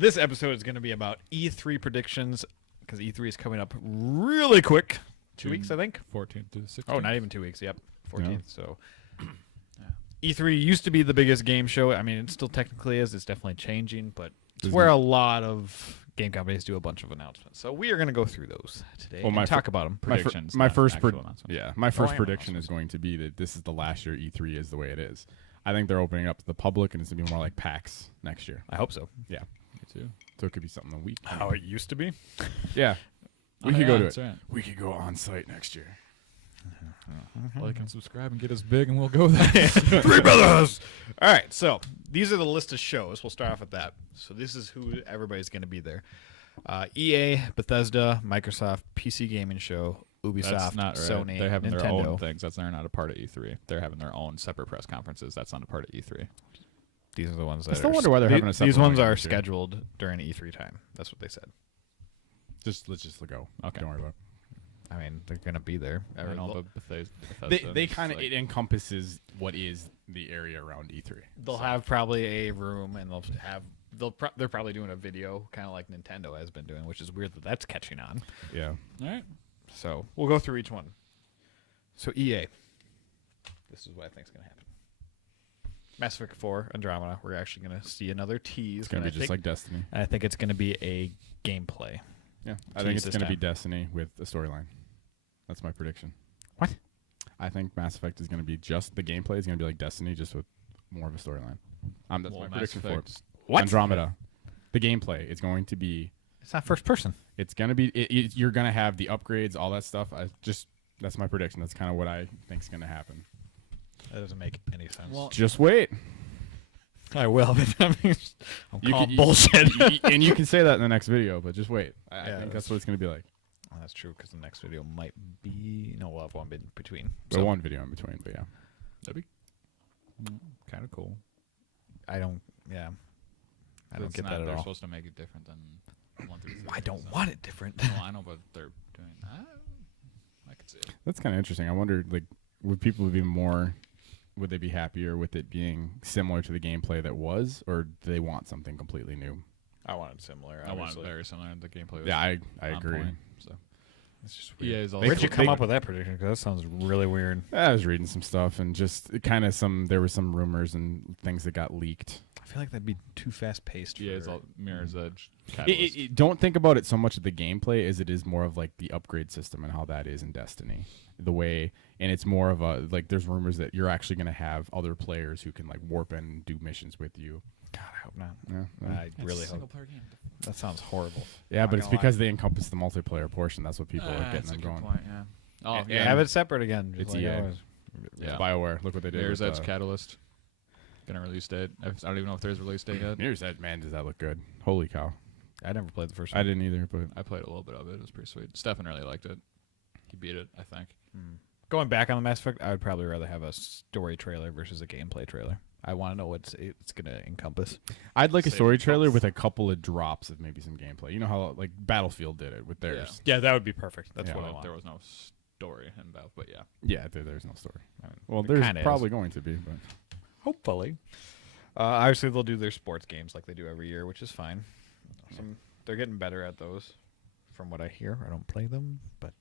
this episode is going to be about E3 predictions because E3 is coming up really quick. 2 weeks, I think. 14th through the 16th. Oh, not even 2 weeks. Yep, 14th. So E3 used to be the biggest game show. I mean, it still technically is. It's definitely changing, but it's where a lot of game companies do a bunch of announcements. So we are going to go through those today and talk about them. Predictions. My first prediction is going to be that this is the last year E3 is the way it is. I think they're opening up to the public, and it's going to be more like PAX next year. I hope so. Yeah, me too. So it could be something a week. How it used to be? Yeah. We could go to it. Right. We could go on site next year. Like and subscribe and get us big, and we'll go there. 3Brothers! All right, so these are the list of shows. We'll start off with that. So this is who everybody's going to be there. EA, Bethesda, Microsoft, PC Gaming Show, Ubisoft, That's not right. Sony, They're having Nintendo. their own things. They're not a part of E3. They're having their own separate press conferences. That's not a part of E3. These are the ones that I still wonder why they're having a separate These ones one are this year. scheduled during E3 time. That's what they said. Let's just go. Okay. Don't worry about it. I mean, they're going to be there. I don't know, but Bethesda. They kind of it encompasses what is the area around E3. They'll have probably a room, and they're probably doing a video, kind of like Nintendo has been doing, which is weird that that's catching on. Yeah. All right. So we'll go through each one. So EA, this is what I think is going to happen. Mass Effect 4 Andromeda. We're actually going to see another tease. It's going to be just like Destiny. I think it's going to be a gameplay. Yeah. I think it's going to be Destiny with a storyline. That's my prediction. What? I think Mass Effect is going to be just the gameplay is going to be like Destiny, just with more of a storyline. That's my prediction for it. What? Andromeda. The gameplay is going to be. It's not first person. It's going to be. You're going to have the upgrades, all that stuff. That's my prediction. That's kind of what I think is going to happen. That doesn't make any sense. Well, Just wait. I will. I'm calling you- bullshit. And you can say that in the next video, but just wait. I Yeah, think that's what it's going to be like. Well, that's true because the next video might be we'll have one in between. So one video in between, but yeah. that'd be kind of cool. I don't get that at They're all. supposed to make it different than 1 through 3. I don't want it different. Well, I know, but they're doing that. I could see it. That's kind of interesting. I wonder, like, would people be more? Would they be happier with it being similar to the gameplay that was, or do they want something completely new? I want it similar. I want it very similar to the gameplay. Yeah, I on agree. point, so It's just EA weird. is also Where'd you come they- up with that prediction? Because that sounds really weird. I was reading some stuff and just kind of there were some rumors and things that got leaked. I feel like that'd be too fast paced. EA is all Mirror's Edge. Catalyst. Don't think about it so much of the gameplay as it is more of like the upgrade system and how that is in Destiny. The way, and it's more of a like. There's rumors that you're actually going to have other players who can like warp and do missions with you. God, I hope not. Yeah, I really hope. Player game. That sounds horrible. yeah, Not but it's gonna because they encompass the multiplayer portion. That's what people are getting That's a them good going. point. Yeah. Oh, Yeah, yeah. have it separate again. Just It's like EA. always. Yeah. BioWare, look what they did. Mirror's with, Edge Catalyst. Gonna release date. I don't even know if there's a release date yet. Mirror's Edge, man, does that look good? Holy cow! I never played the first I one. didn't either, but I played a little bit of it. It was pretty sweet. Stefan really liked it. He beat it, I think. Going back on the Mass Effect, I would probably rather have a story trailer versus a gameplay trailer. I want to know what it's going to encompass. I'd like a Save story it. trailer with a couple of drops of maybe some gameplay. You know how like Battlefield did it with theirs. Yeah, that would be perfect. That's Yeah. what I Well, want. there was no story in Battle, but yeah. Yeah, there's no story. I mean, Well, it there's kinda probably is. going to be, but Hopefully. Obviously, they'll do their sports games like they do every year, which is fine. They're getting better at those, from what I hear. I don't play them, but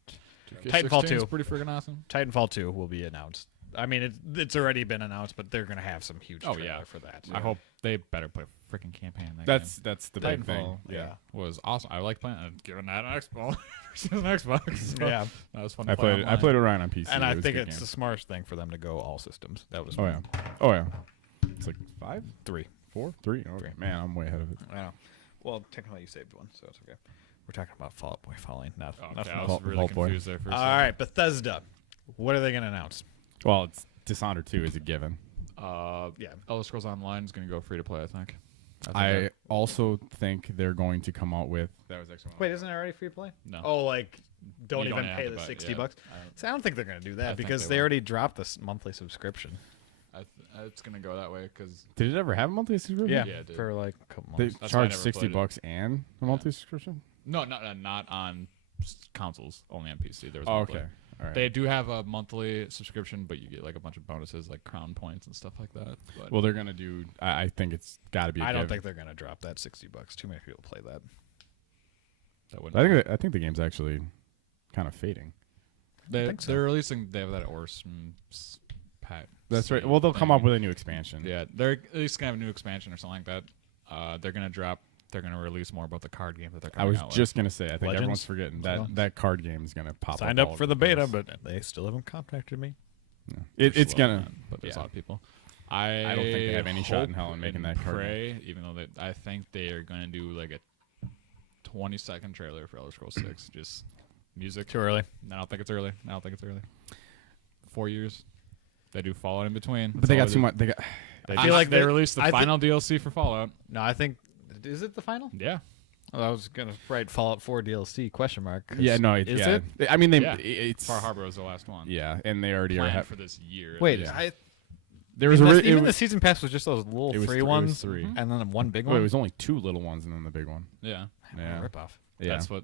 Titanfall 2. is pretty freaking awesome. Titanfall 2 will be announced. I mean, it's already been announced, but they're going to have some huge Oh, trailer yeah. for that. I hope they better put a freaking campaign in that that's the big thing. Titanfall, Yeah, was awesome. I like playing it. Given that an Xbox versus an Xbox. So Yeah. That was fun to I play played online. it Orion on PC. And It I was a think good it's game. the smartest thing for them to go all systems. That was Oh yeah, oh yeah. It's like 5, 3. 4, 3. Okay, man, I'm way ahead of it. I know. Well, technically you saved one, so it's okay. We're talking about Fall Out Boy falling, not Okay, nothing I else. was really Vault Boy. confused there for a All second. right, Bethesda. What are they going to announce? Well, it's Dishonored 2 is a given. Yeah. Elder Scrolls Online is going to go free to play, I think. I also think they're going to come out with. That was actually Wait, isn't it already free to play? No. Oh, like don't You even have pay to the buy- $60. yeah. So I don't think they're going to do I that think because they they will. already dropped this monthly subscription. It's going to go that way because Did it ever have a monthly subscription? Yeah, Yeah, it did. for like a couple They months. That's why I charge never played it. $60 and a monthly subscription. no, not on consoles, only on PC. There was Oh, monthly. okay. All right. They do have a monthly subscription, but you get like a bunch of bonuses like crown points and stuff like that. But Well, they're gonna do. I think it's got to be. I don't think they're gonna drop that $60. Too many people play that. that wouldn't. I think the game's actually kind of fading. think so. They're releasing. They have that Orson pack. That's right. Well, they'll come up with a new expansion. Yeah, they're at least gonna have a new expansion or something like that. They're gonna drop. They're gonna release more about the card game that they're I coming was out just gonna say. I think Legends? everyone's forgetting So- that card game is gonna pop. Signed up up all for over the beta, place. but they still haven't contacted me. Yeah. with. It's Slow gonna. on, but there's yeah. a lot of people. I don't think they have any shot in hope hell in making and that card pray, even though I think they are gonna do like a 20-second trailer for Elder Scrolls 6. Just music. Too early. I don't think it's early. 4 years. They do Fallout in between. But they got too much. They got. I feel like they they- released the I thi- final DLC for Fallout. No, I think. Is it the final? Yeah. Oh, I was gonna write Fallout 4 DLC question mark. 'cause- Yeah, no, is yeah. it? I mean, Yeah. it's Far Harbor was the last one. Yeah, and they already are. Planned for this year. Wait, Yeah. there was was a even it the was, season pass was just those little it was free th- it was ones, 3. and then one big Wait, one. it was only 2 little ones and then the big one. Yeah. Yeah. Rip off. Yeah. That's what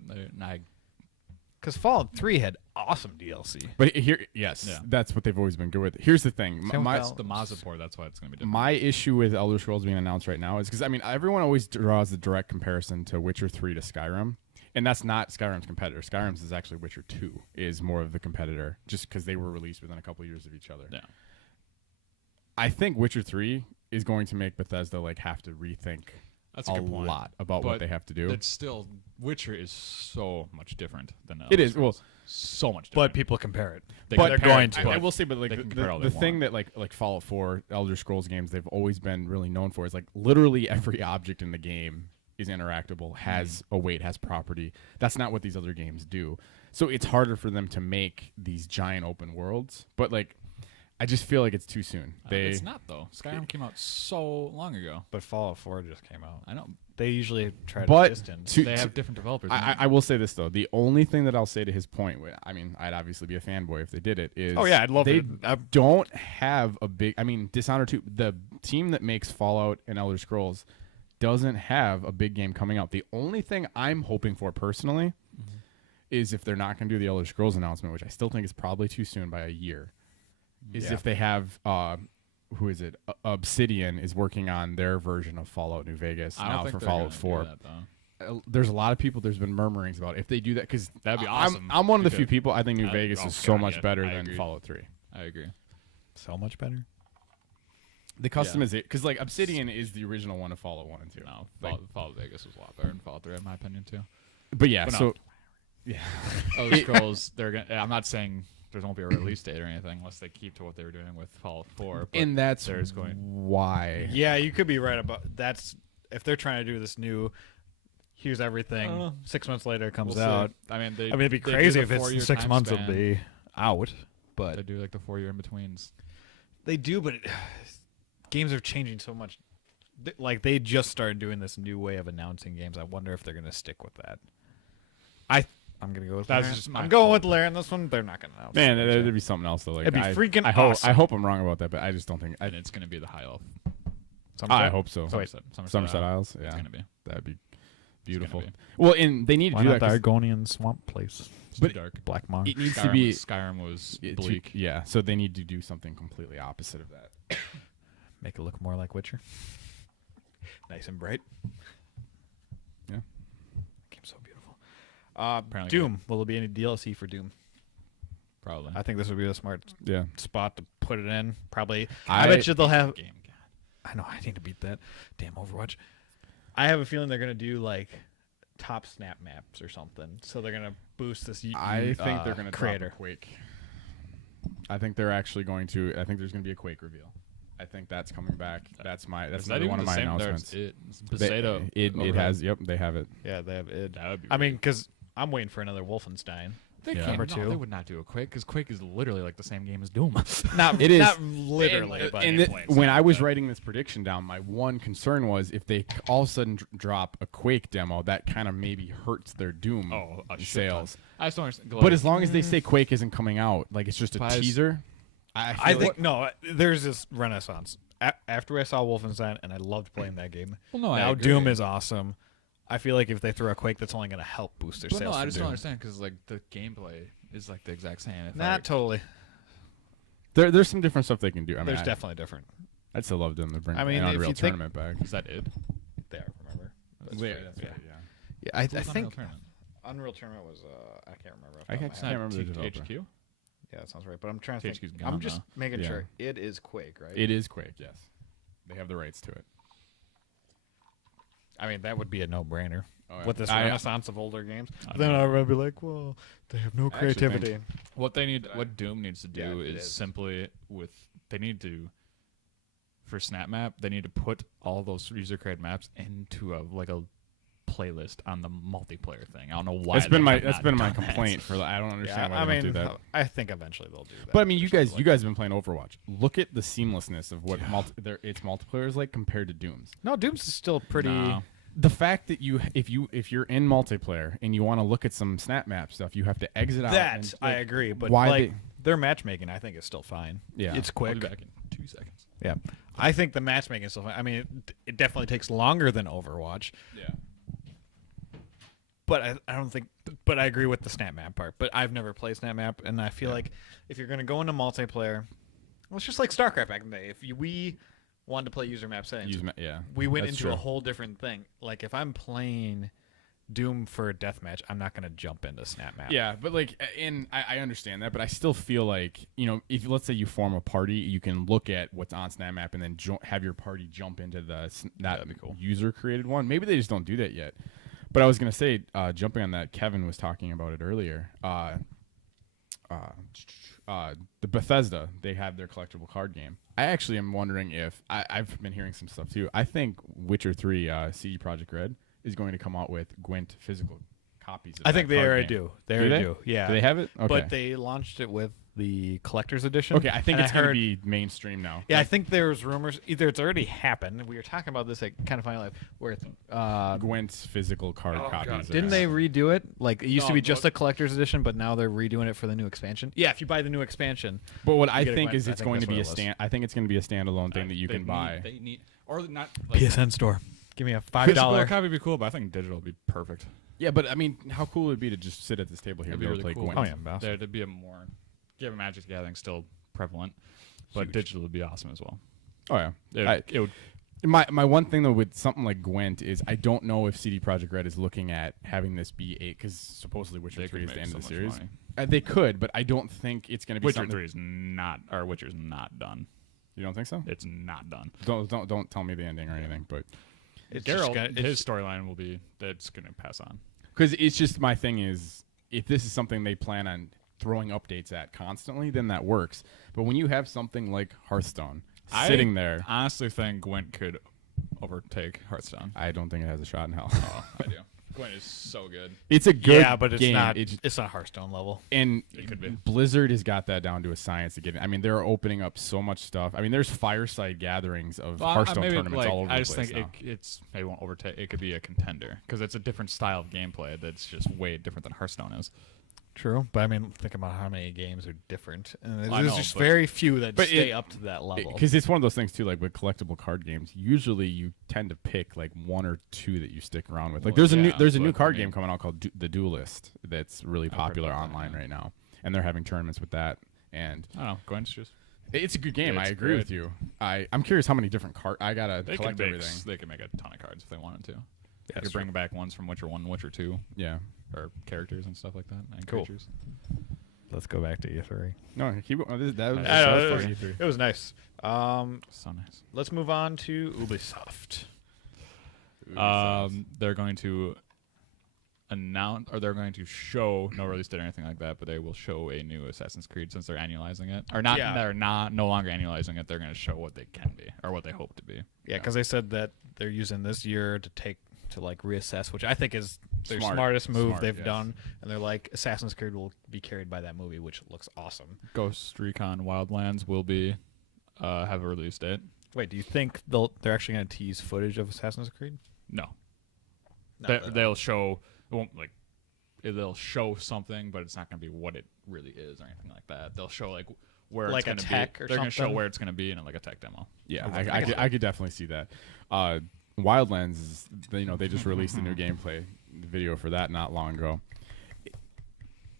Because Fallout 3 had awesome DLC. But here, yes, Yeah. that's what they've always been good with. Here's the thing. Same My, with the Mazaport. That's why it's gonna be different. my issue with Elder Scrolls being announced right now is because, I mean, everyone always draws the direct comparison to Witcher 3 to Skyrim. And that's not Skyrim's competitor. Skyrim's is actually Witcher 2 is more of the competitor just because they were released within a couple of years of each other. Yeah. I think Witcher 3 is going to make Bethesda like have to rethink That's a good point. lot about But what they have to do. It's still Witcher is so much different than It is. Well, so much different. But people compare it. They but they're compare going it, to. I but will say, but like they can compare all the they thing want. that like Fallout 4, Elder Scrolls games, they've always been really known for is like literally every object in the game is interactable, has a weight, has property. That's not what these other games do. So it's harder for them to make these giant open worlds. But like, I just feel like it's too soon. It's not though. Skyrim came out so long ago. But Fallout 4 just came out. I know. They usually try to But distance. to- They have different developers. I will say this though: the only thing that I'll say to his point, I mean, I'd obviously be a fanboy if they did it. Is Oh, yeah, I'd love they it. don't have a big. I mean, Dishonored 2, the team that makes Fallout and Elder Scrolls, doesn't have a big game coming out. The only thing I'm hoping for personally is if they're not going to do the Elder Scrolls announcement, which I still think is probably too soon by a year, is Yeah. if they have. Who is it? Obsidian is working on their version of Fallout New Vegas I don't now think for they're Fallout gonna 4. do that, though. There's a lot of people. There's been murmurings about if they do that because That'd be awesome. I'm one of the few because- people. I think New I- Vegas oh, is so God, much yeah, better I than agree. Fallout 3. I agree. So much better. The customization, because like Obsidian is the original one of Fallout 1 and 2. No, Like- Fallout Vegas was a lot better than Fallout 3, in my opinion, too. But yeah, But no. so yeah, Elder Scrolls, they're gonna. I'm not saying there won't be a release date or anything unless they keep to what they were doing with Fallout 4. But and that's there's going. why. Yeah, you could be right about that's if they're trying to do this new. Here's everything. 6 months later it comes We'll see. out. I mean, It'd be they do crazy the if it's 4-year 6 time months. span. It'll be out. They But do like the 4-year in betweens. they do. But games are changing so much. Like they just started doing this new way of announcing games. I wonder if they're going to stick with that. I'm gonna go with. That's Larry. just my I'm going hope. with Larry on this one. They're not going to announce. Man, it. that'd be something else though. Like It'd be freaking awesome. I hope I'm wrong about that, but I just don't think. And it's going to be the High Elf. I hope so. So wait, Somerset Isles. It's Yeah, going to be. that'd be beautiful. be. Well, and they need to Why do not that. the 'cause Argonian swamp place? It's But too dark. Black Marsh. it needs Skyrim to be was, Skyrim was bleak. Yeah, so they need to do something completely opposite of that. Make it look more like Witcher. Nice and bright. Yeah. Game's so beautiful. Apparently Doom. Will there be any DLC for Doom? Probably. I think this would be a smart Yeah. spot to put it in. Probably. I- I bet you they'll have. Game. I know. I need to beat that. Damn Overwatch. I have a feeling they're gonna do like top snap maps or something. So they're gonna boost this. I think they're going to creator. drop a Quake. I think they're actually going to. I think there's going to be a Quake reveal. I think that's coming back. That's Is another that one even of the my same? announcements. It's They- Bethesda. it overhead. has. Yep, they have it. Yeah, they have id. That would be. I mean, weird. because I'm waiting for another Wolfenstein. They Yeah. can't. Number No, two. they would not do a Quake because Quake is literally like the same game as Doom. Not It is. not literally, And- but and gameplay and when stuff I was like that. writing this prediction down, my one concern was if they all of a sudden drop a Quake demo, that kind of maybe hurts their Doom A shit sales. ton. I just don't understand. But as long as they say Quake isn't coming out, like it's just a Buys- teaser. I think no. There's this renaissance. After I saw Wolfenstein and I loved playing that game. well, no, I now agree. Doom is awesome. I feel like if they throw a Quake, that's only going to help boost their But sales. no, I for just Doom. don't understand because like the gameplay is like the exact same. If Not totally. There's some different stuff they can do. I mean, There's definitely different. I'd still love them to bring I mean, an if Unreal you think- Tournament back. Is that it? There, remember? That's Yeah, right, that's yeah. right, yeah. Yeah, I Who's think Unreal Tournament? Unreal Tournament was I can't remember. off the I top can't of It's my not head. remember the developer. HQ? Yeah, that sounds right. But I'm trying to think. THQ's I'm gone just now. making Yeah. sure it is Quake, right? It is Quake, yes. They have the rights to it. I mean, that would be a no-brainer Oh, yeah. with this I- renaissance of older games. I But then know. I'm gonna be like, well, they have no I actually think- creativity. What they need, what Doom needs to do Yeah, it is is. simply they need to, for Snap Map, they need to put all those user created maps into a playlist on the multiplayer thing. I don't know why. That's been my they have not my done that. complaint for I don't understand Yeah, why I they mean, don't do that. I think eventually they'll do that. But I mean, you There's guys like- have been playing Overwatch. Look at the seamlessness of what its multiplayer is like compared to Doom's. No, Doom's is still pretty. No. The fact that if you're in multiplayer and you want to look at some Snap Map stuff, you have to exit out. That and, I like, agree, but why like they- their matchmaking, I think is still fine. Yeah. it's I'll quick. be back in 2 seconds. Yeah, I think the matchmaking is still fine. I mean, it definitely takes longer than Overwatch, Yeah. but I don't think. But I agree with the Snap Map part. But I've never played Snap Map, and I feel like if you're going to go into multiplayer, well, it's just like StarCraft back in the day. We wanted to play user map settings, Yeah. we went That's into a true. whole different thing. Like if I'm playing Doom for a deathmatch, I'm not going to jump into Snap Map. Yeah, but like, and I understand that, but I still feel like, if let's say you form a party, you can look at what's on Snap Map and then have your party jump into that That'd be cool. user created one. Maybe they just don't do that yet. But I was gonna say, jumping on that, Kevin was talking about it earlier. The Bethesda, they have their collectible card game. I actually am wondering if I've been hearing some stuff too. I think Witcher 3 CD Projekt Red is going to come out with Gwent physical copies. Of I think that they card already game. do. They Do already they? do. Yeah. Do they have it? Okay. But they launched it with the collector's edition. Okay, I think and it's going to heard- be mainstream now. Yeah, I think there's rumors. Either it's already happened. We were talking about this at Kind of Funny Life, where Gwent's physical card copies. didn't they redo it? Like it used to No, be just but- a collector's edition, but now they're redoing it for the new expansion. Yeah, if you buy the new expansion. But what You I get a think Gwent. is I it's think going to that's be what it was. I think it's going to be a standalone thing that you can buy. They need, or not. Like, PSN store. Give me a $5. physical copy would be cool, but I think digital would be perfect. Yeah, but I mean, how cool would it be to just sit at this table here It'd and be be able to really play cool. Gwent? Oh yeah, There'd be a more, given Magic the Gathering still prevalent, but Huge. digital would be awesome as well. Oh yeah. It would. My one thing though with something like Gwent is I don't know if CD Projekt Red is looking at having this be because supposedly Witcher They 3 could is the make end so of the much series. money. They could, but I don't think it's going to be Witcher something. 3 is not, or Witcher's not done. You don't think so? It's not done. Don't tell me the ending or anything, but It's just Geralt, gonna- his storyline will be that's going to pass on. because it's just my thing is if this is something they plan on throwing updates at constantly, then that works. But when you have something like Hearthstone sitting there, I honestly think Gwent could overtake Hearthstone. I don't think it has a shot in hell. Oh, I do. Gwent is so good. It's a good yeah, but it's game. not. It's not Hearthstone level. And It could be. Blizzard has got that down to a science to get it. I mean, they're opening up so much stuff. I mean, there's fireside gatherings of Hearthstone maybe, tournaments like, all over I the just place think now. it's maybe won't overtake. It could be a contender because it's a different style of gameplay that's just way different than Hearthstone is. True, but I mean, think about how many games are different, and I there's know, just but- very few that but stay it- up to that level. Because it's one of those things too, like with collectible card games. Usually, you tend to pick like one or two that you stick around with. Like Well, there's a new but, card I mean- game coming out called The Duelist that's really heard popular about that, online yeah. right now, and they're having tournaments with that. And I don't know. Gwent's just it's a good game. I It's agree good. with you. I'm curious how many different card. I gotta they could collect make everything. they could make a ton of cards if they wanted to. They that's could bring back ones from Witcher 1, Witcher 2, Yeah. or characters and stuff like that, and Cool. creatures. Let's go back to E3. No, keep. That was, I I know, that it, was was, fun. it was nice. So nice. Let's move on to Ubisoft. They're going to announce, or they're going to show, no release date or anything like that, but they will show a new Assassin's Creed since they're annualizing it, or not. Yeah. They're no longer annualizing it. They're going to show what they can be, or what they hope to be. Yeah, because they said that they're using this year to like reassess, which I think is their Smart. smartest move Smart, they've yes. done. And they're like, Assassin's Creed will be carried by that movie, which looks awesome. Ghost Recon Wildlands will be have a release date. Wait, do you think they're actually going to tease footage of Assassin's Creed? No, No, they'll show. It won't like. They'll show something, but it's not going to be what it really is or anything like that. They'll show like where Like it's a going to tech be. or They're going to show something? where it's going to be in like a tech demo. Yeah, Okay. I could definitely see that. Wildlands is, they just released a new gameplay video for that not long ago.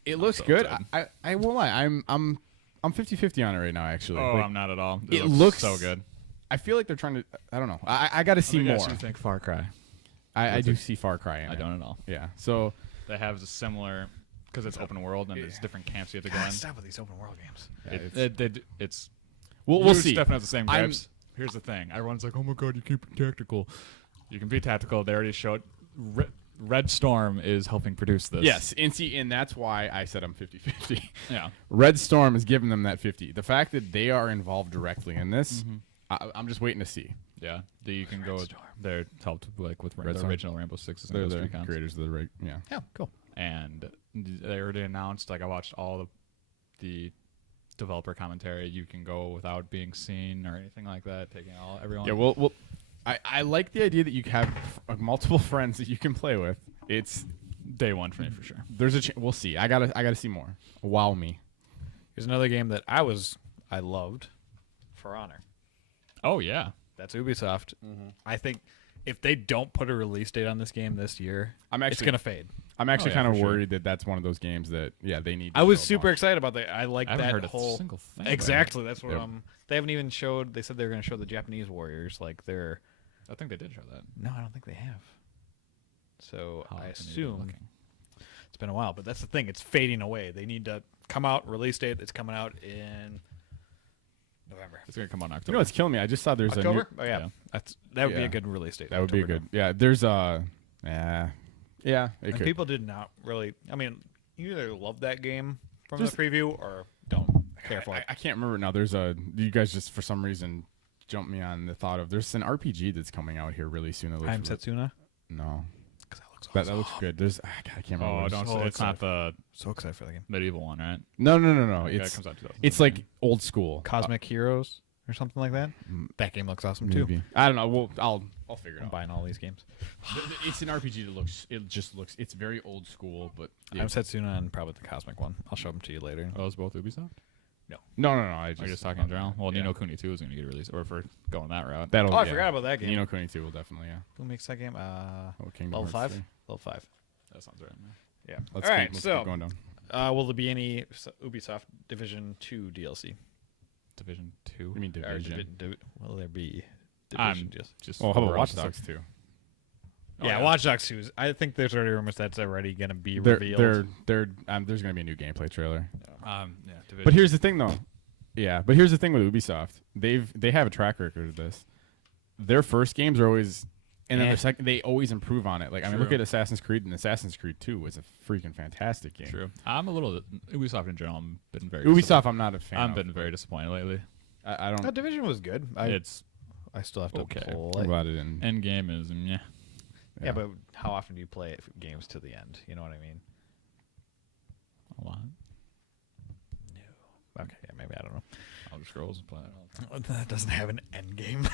It looks so good. excited. I won't lie. I'm 50-50 on it right now. Actually, Oh, Like, I'm not at all. it looks looks so good. I feel like they're trying to. I don't know. I got to see more. You think Far Cry? I do see Far Cry in I it. don't at all. Yeah. So They have a similar because it's open world and there's different camps you have to go God, in. stop with these open world games. yeah, It's we'll see. Definitely has the same I'm- gripes. Here's the thing: everyone's like, "Oh my god, you keep it tactical." You can be tactical. They already showed. Red Storm is helping produce this. Yes, and that's why I said I'm 50-50. Yeah. Red Storm is giving them that 50. The fact that they are involved directly in this, I'm just waiting to see. Yeah. You can go. They're helped like with Red the Storm? original Rainbow Sixes and They're Ghost the Recon. creators of the yeah. Yeah, cool. And they already announced. Like I watched all the developer commentary. You can go without being seen or anything like that. Taking everyone. Yeah, well, I like the idea that you have multiple friends that you can play with. It's day one for me for sure. there's a we'll see. I gotta see more. Wow me. Here's another game that I loved, For Honor. Oh yeah. That's Ubisoft. I think if they don't put a release date on this game this year, it's gonna fade. I'm actually yeah, kind of for sure. worried that that's one of those games that they need. To I was show a super bunch. excited about that. I like I haven't that heard a whole single thing. about it. exactly. That's what Yep. they haven't even showed. They said they were going to show the Japanese warriors. Like they're I think they did show that. no, I don't think they have. So How I often are you assume looking? it's been a while, but that's the thing. It's fading away. They need to come out. Release date. It's coming out in November. It's gonna come out in October. You know what's killing me? I just saw there's October. a Oh yeah, Yeah. that would be Yeah. a good release date. new, that would be a October, good. Yeah, there's yeah, it And could. people did not really. I mean, you either love that game from the preview or don't care for it. I can't remember now. There's you guys just for some reason jumped me on the thought of there's an RPG that's coming out here really soon. That looks I'm Setsuna. no, Because that looks that looks good. There's I can't remember. Oh, what don't it's- say so it's not the so excited for that game. medieval one, right? No. Yeah, it It's comes out 2000. it's like old school. Cosmic Heroes or something like that. That game looks awesome too. Maybe. I don't know. Well, I'll figure it I'm out. buying all these games. It's an RPG that looks. It's very old school, but I'm Setsuna and probably the Cosmic one. I'll show them to you later. Oh, those both Ubisoft? no. Are you just talking in general? Well, yeah. Nino Kuni 2 is going to get released, or for going that route. That'll. Oh, I yeah. forgot about that game. Nino Kuni 2 will definitely Who makes that game? Kingdom Level Hearts 5. 3. Level 5. That sounds right. Man. Yeah. Let's all keep, right. let's So, keep going down. will there be any Ubisoft Division 2 DLC? Division 2. You mean Or Division? will there be I'm Division DLC? just. Well, how about overall Watch stuff. Dogs 2? Oh, yeah, yeah. Watch Dogs 2. I think there's already rumors that's already going to be There's revealed. going to be a new gameplay trailer. Yeah. Division. But here's the thing, though. Yeah, but here's the thing with Ubisoft. They have a track record of this. Their first games are always, and then Eh. their second, they always improve on it. Like I mean, look True. at Assassin's Creed, and Assassin's Creed 2 was a freaking fantastic game. True. I'm a little Ubisoft in general. I've been very Ubisoft, I'm not a fan. I've of, been very disappointed lately. I don't. Division was good. I still have to okay. play. about it in. End game is yeah. Yeah, but how often do you play games to the end? You know what I mean? A lot. No. Okay, yeah, maybe I don't know. Elder Scrolls play it all the time. That doesn't have an end game.